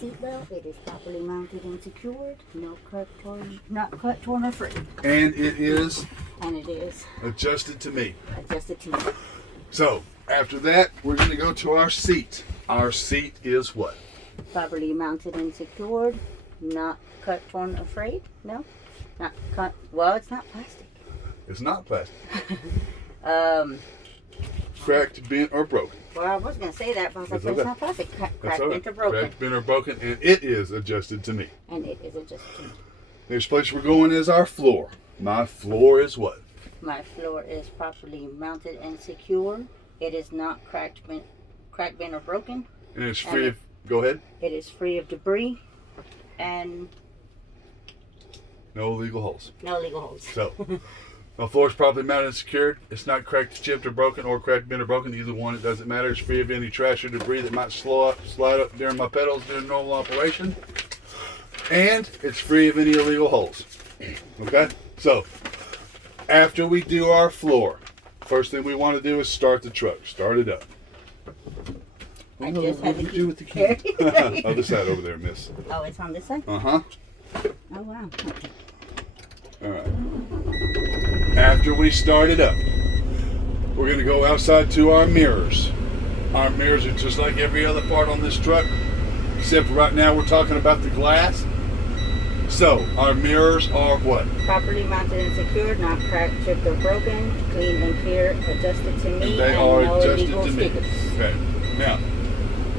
seatbelt. It is properly mounted and secured. No cut, torn, not cut, torn, or frayed. And it is Adjusted to me. So, after that, we're going to go to our seat. Our seat is what? Properly mounted and secured. Not cut, torn, or frayed. No, not cut. Well, it's not plastic. It's not plastic. Cracked, bent, or broken. Well, I was going to say that, but I was like, it's not plastic. Cracked, bent, or broken. Cracked, bent, or broken, and it is adjusted to me. And it is adjusted to me. Next place we're going is our floor. My floor is what? My floor is properly mounted and secure. It is not cracked, bent, or broken. And it's free of, go ahead. It is free of debris and no illegal holes. no illegal holes. So, my floor is properly mounted and secured. It's not cracked, chipped, or broken, or cracked, bent, or broken. Either one, it doesn't matter. It's free of any trash or debris that might slide up during my pedals during normal operation. And it's free of any illegal holes. Okay? So, after we do our floor, first thing we want to do is start the truck. Start it up. I just had to what did you do with the key? Other side over there, miss. Oh, it's on this side? Uh-huh. Oh, wow. Okay. All right. After we start it up, we're going to go outside to our mirrors. Our mirrors are just like every other part on this truck, except right now we're talking about the glass. So, our mirrors are what? Properly mounted and secured, not cracked, chipped, or broken, clean and clear, adjusted to me, They and are no adjusted illegal to me. stickers. Okay. Now,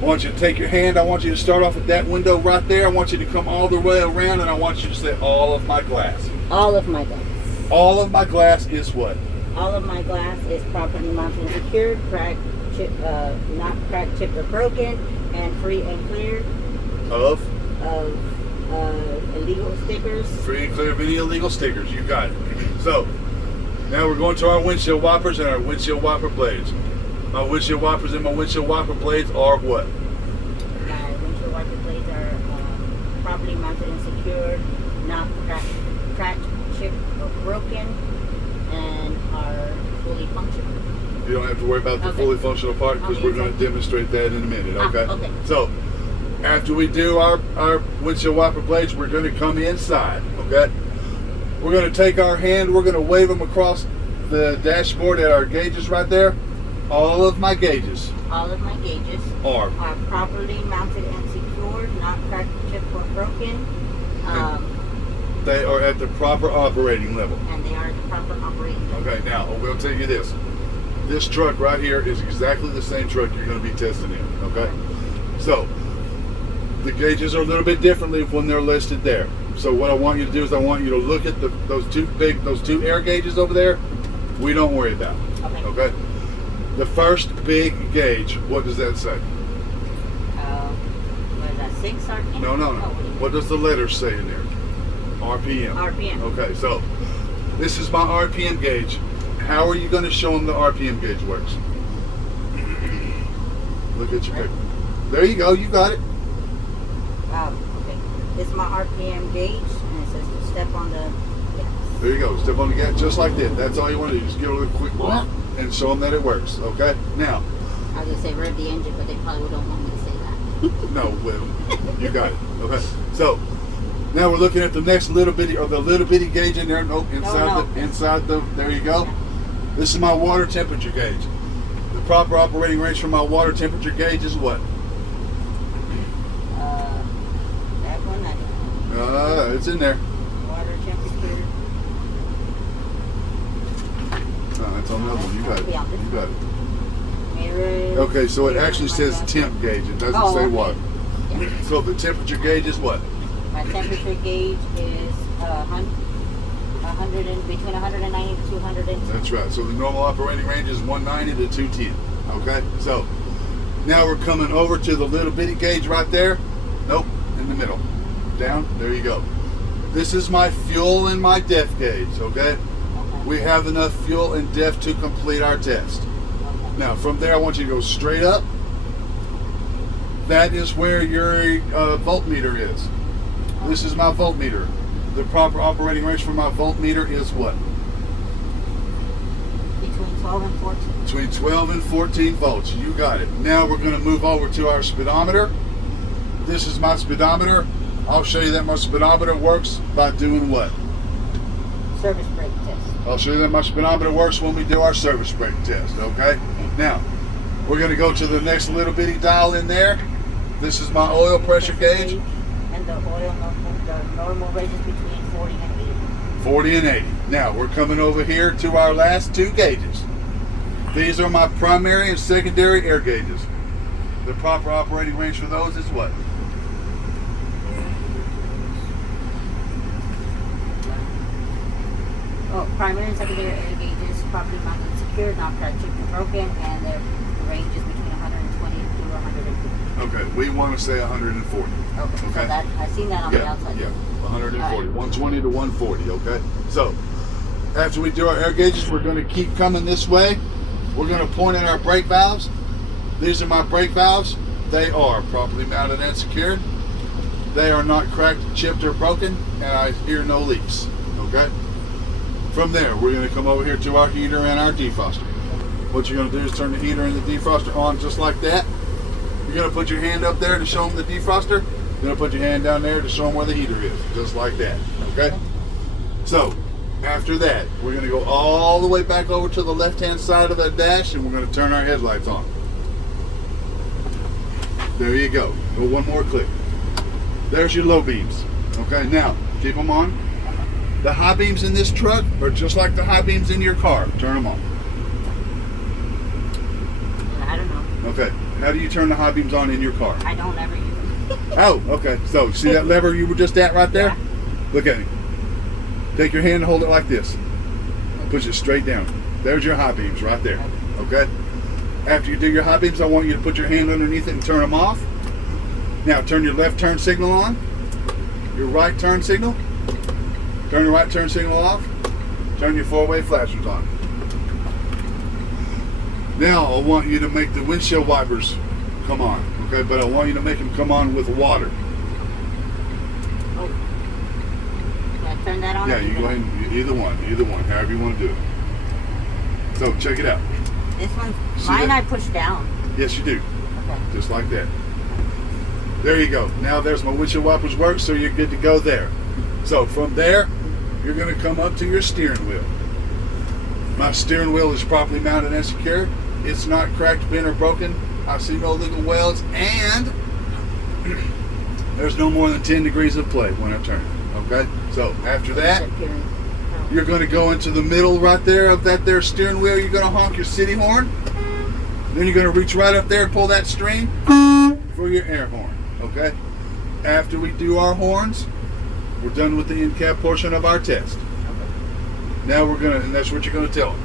I want you to take your hand. I want you to start off at that window right there. I want you to come all the way around, and I want you to say all of my glass. All of my glass. All of my glass is what? All of my glass is properly mounted and secured, not cracked, chipped, or broken, and free and clear Of? Illegal stickers. Free and clear of any illegal stickers. You got it. So, now we're going to our windshield wipers and our windshield wiper blades. My windshield wipers and my windshield wiper blades are what? My windshield wiper blades are properly mounted and secured, not cracked, chipped, or broken, and are fully functional. You don't have to worry about the fully functional part because we're going to demonstrate that in a minute, okay? Okay. So, after we do our windshield wiper blades, we're going to come inside, okay? We're going to take our hand, we're going to wave them across the dashboard at our gauges right there. All of my gauges are properly mounted and secured, not cracked, chipped, or broken. They are at the proper operating level. And they are at the proper operating level. Okay, now, I will tell you this. This truck right here is exactly the same truck you're going to be testing in, okay? So, the gauges are a little bit differently when they're listed there. So what I want you to do is I want you to look at those two air gauges over there. We don't worry about. Okay? The first big gauge, what does that say? What is that, 6 RPM? No. What does the letters say in there? RPM. RPM. Okay, so this is my RPM gauge. How are you going to show them the RPM gauge works? Look at your paper. There you go, you got it. Okay. This is my RPM gauge, and it says to step on the gas. There you go, step on the gas, just like that. That's all you want to do. Just give it a little quick whop and show them that it works, okay? Now. I was going to say rev the engine, but they probably don't want me to say that. No, well, you got it. Okay. So, now we're looking at the next little bitty gauge in there. Nope, inside the, there you go. This is my water temperature gauge. The proper operating range for my water temperature gauge is what? That one, it's in there. Water temperature. That's on the other one. You got it. You got it. Mirrors. Okay, so it actually says temp gauge. It doesn't say water. Yeah. So the temperature gauge is what? My temperature gauge is between 190 to 210. That's right. So the normal operating range is 190 to 210. Okay? So now we're coming over to the little bitty gauge right there. Nope, in the middle. Down. There you go. This is my fuel and my def gauge. Okay? We have enough fuel and def to complete our test. Now from there I want you to go straight up. That is where your voltmeter is. This is my voltmeter. The proper operating range for my voltmeter is what? Between 12 and 14. Between 12 and 14 volts. You got it. Now we're going to move over to our speedometer. this is my speedometer. I'll show you that my speedometer works by doing what? Service brake test. I'll show you that my speedometer works when we do our service brake test, okay? Now, we're going to go to the next little bitty dial in there. This is my oil pressure gauge. And the normal range is between 40 and 80. 40 and 80. Now, we're coming over here to our last two gauges. These are my primary and secondary air gauges. The proper operating range for those is what? Oh, primary and secondary air gauges, properly mounted and secured, not cracked, chipped, and broken, and their range is between 120 to 150. Okay, we want to say 140. Okay. So that I've seen that on the outside. Yeah, 140. All right. 120 to 140, okay? So, after we do our air gauges, we're going to keep coming this way. We're going to point at our brake valves. These are my brake valves. They are properly mounted and secured. They are not cracked, chipped, or broken, and I hear no leaks, okay? From there, we're going to come over here to our heater and our defroster. What you're going to do is turn the heater and the defroster on just like that. You're going to put your hand up there to show them the defroster. You're going to put your hand down there to show them where the heater is, just like that, okay? So, after that, we're going to go all the way back over to the left-hand side of the dash, and we're going to turn our headlights on. There you go. Go one more click. There's your low beams. Okay, now, keep them on. The high beams in this truck are just like the high beams in your car. Turn them on. I don't know. Okay, how do you turn the high beams on in your car? I don't ever use them. Oh, okay. So, see that lever you were just at right there? Yeah. Look at it. Take your hand and hold it like this. Push it straight down. There's your high beams right there. Okay? After you do your high beams, I want you to put your hand underneath it and turn them off. Now, turn your left turn signal on. Your right turn signal. Turn your right turn signal off. Turn your four-way flashers on. Now, I want you to make the windshield wipers come on. Okay? But I want you to make them come on with water. Oh. Yeah, turn that on. Yeah, you go ahead and either one, however you want to do it. So check it out. This one, See mine that? I push down. Yes, you do. Okay. Just like that. There you go. Now there's my windshield wipers work, so you're good to go there. So from there, you're going to come up to your steering wheel. My steering wheel is properly mounted and secured. It's not cracked, bent, or broken. I see no legal welds, and there's no more than 10 degrees of play when I turn it. Okay? So after that, you're going to go into the middle right there of that there steering wheel. You're going to honk your city horn. Then you're going to reach right up there and pull that string for your air horn. Okay? After we do our horns, we're done with the in-cab portion of our test. Now we're going to, and that's what you're going to tell them.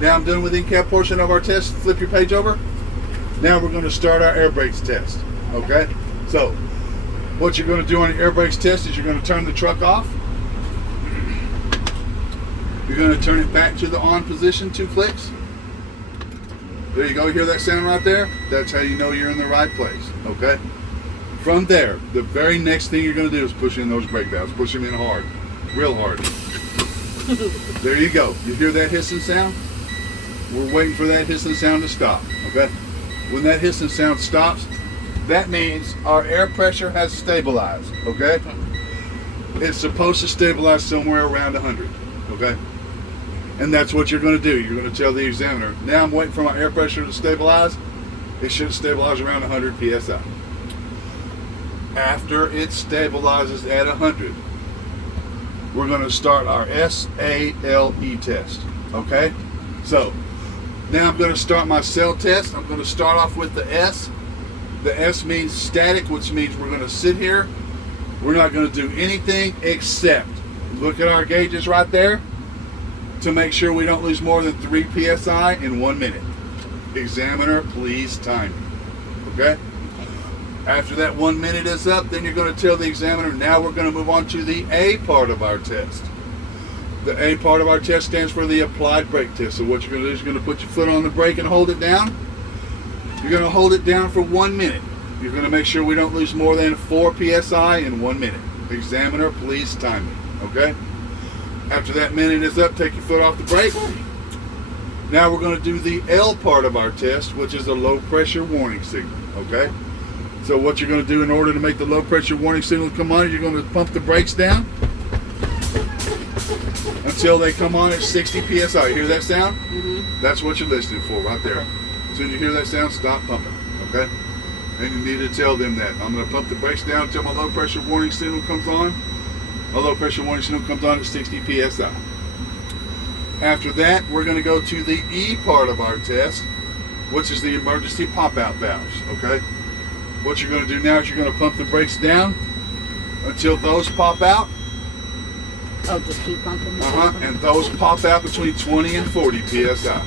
Now I'm done with the in-cab portion of our test. Flip your page over. Now we're going to start our air brakes test. Okay? So, what you're going to do on your air brakes test is you're going to turn the truck off. You're going to turn it back to the on position, 2 clicks. There you go. You hear that sound right there? That's how you know you're in the right place. Okay? From there, the very next thing you're going to do is push in those brake valves. Push them in hard. Real hard. There you go. You hear that hissing sound? We're waiting for that hissing sound to stop. Okay? When that hissing sound stops, that means our air pressure has stabilized. Okay? It's supposed to stabilize somewhere around 100. Okay? And that's what you're going to do. You're going to tell the examiner, now I'm waiting for my air pressure to stabilize. It should stabilize around 100 psi. After it stabilizes at 100, we're going to start our SALE test. Okay? So, now I'm going to start my cell test. I'm going to start off with the S. The S means static, which means we're going to sit here. We're not going to do anything except look at our gauges right there to make sure we don't lose more than 3 psi in 1 minute. Examiner, please time me. Okay? After that 1 minute is up, then you're going to tell the examiner, now we're going to move on to the A part of our test. The A part of our test stands for the applied brake test. So what you're going to do is you're going to put your foot on the brake and hold it down. You're going to hold it down for 1 minute. You're going to make sure we don't lose more than 4 psi in 1 minute. Examiner, please time me. Okay? After that minute is up, take your foot off the brake. Now we're going to do the L part of our test, which is a low pressure warning signal. Okay? So what you're going to do in order to make the low pressure warning signal come on, you're going to pump the brakes down until they come on at 60 psi. You hear that sound? Mm-hmm. That's what you're listening for right there. Okay. As soon as you hear that sound, stop pumping. Okay? And you need to tell them that. I'm going to pump the brakes down until my low pressure warning signal comes on. My low pressure warning signal comes on at 60 psi. After that, we're going to go to the E part of our test, which is the emergency pop-out valves. Okay? What you're going to do now is you're going to pump the brakes down until those pop out. Oh, just keep pumping. And those pop out between 20 and 40 psi.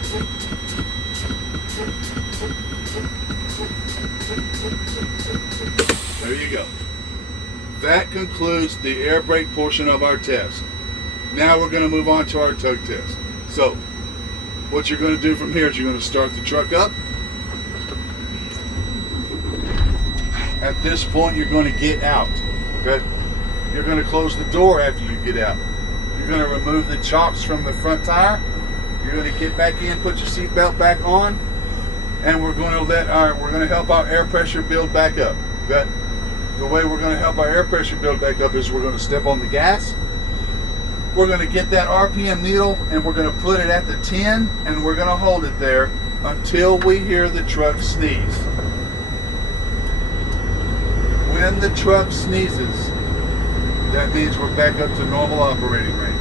There you go. That concludes the air brake portion of our test. Now we're going to move on to our tug test. So, what you're going to do from here is you're going to start the truck up. At this point, you're going to get out. Okay? You're going to close the door after you get out. You're going to remove the chocks from the front tire. You're going to get back in, put your seatbelt back on, and we're going to help our air pressure build back up. Okay? The way we're going to help our air pressure build back up is we're going to step on the gas. We're going to get that RPM needle and we're going to put it at the 10 and we're going to hold it there until we hear the truck sneeze. When the truck sneezes, that means we're back up to normal operating range.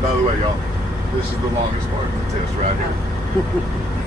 By the way, y'all, this is the longest part of the test right here.